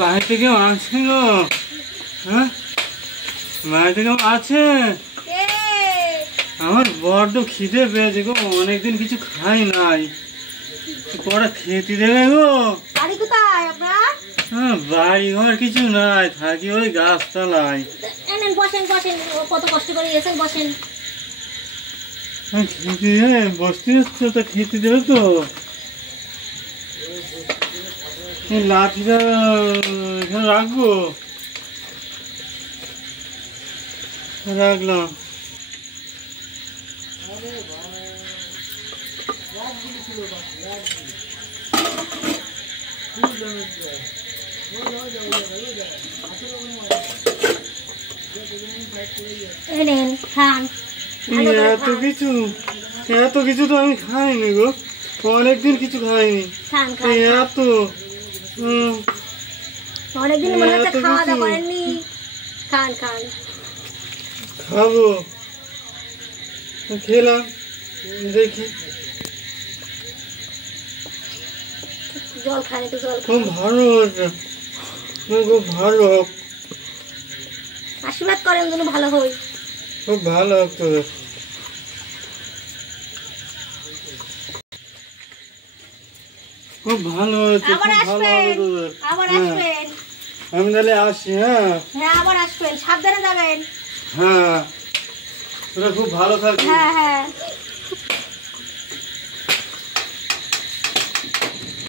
বাড়িতে কেউ আছে গো? হ্যাঁ, বাড়িতে কেউ আছে? আমার বড্ড খিদে পেয়েছে গো, অনেকদিন কিছু খাই নাই। পরে খেতে দেবে গো? বাড়ি কোথায় আপনার? হ্যাঁ, বাড়ি ঘর কিছু নাই, থাকি ওই গাছতলায়। বসেন বসেন, কত কষ্ট করে এসেছেন, বসেন। খেতে দেবে? বসতে হচ্ছে তো, খেতে দেবে তো? লাঠিটা এখানে রাখবো? রাখলাম। খান। এত কিছু তো আমি খাইনি গো, অনেকদিন কিছু খাইনি। এত অনেকদিন মনে হচ্ছে খাওয়া দাওয়া করেননি। খান খান। খাবো, খেলাম, দেখি। জল খান, একটু জল। খুব ভালো হয়েছে, খুব ভালো। আশীর্বাদ করেন যেন ভালো হয়। খুব ভালো হতো। খুব ভালো হয়েছে, খুব ভালো হবে তোদের। আবার আসবেন। আমি তাহলে আসি। হ্যাঁ হ্যাঁ, আবার আসবেন, সাবধানে যাবেন। হ্যাঁ, তোরা খুব ভালো থাকবি। হ্যাঁ হ্যাঁ।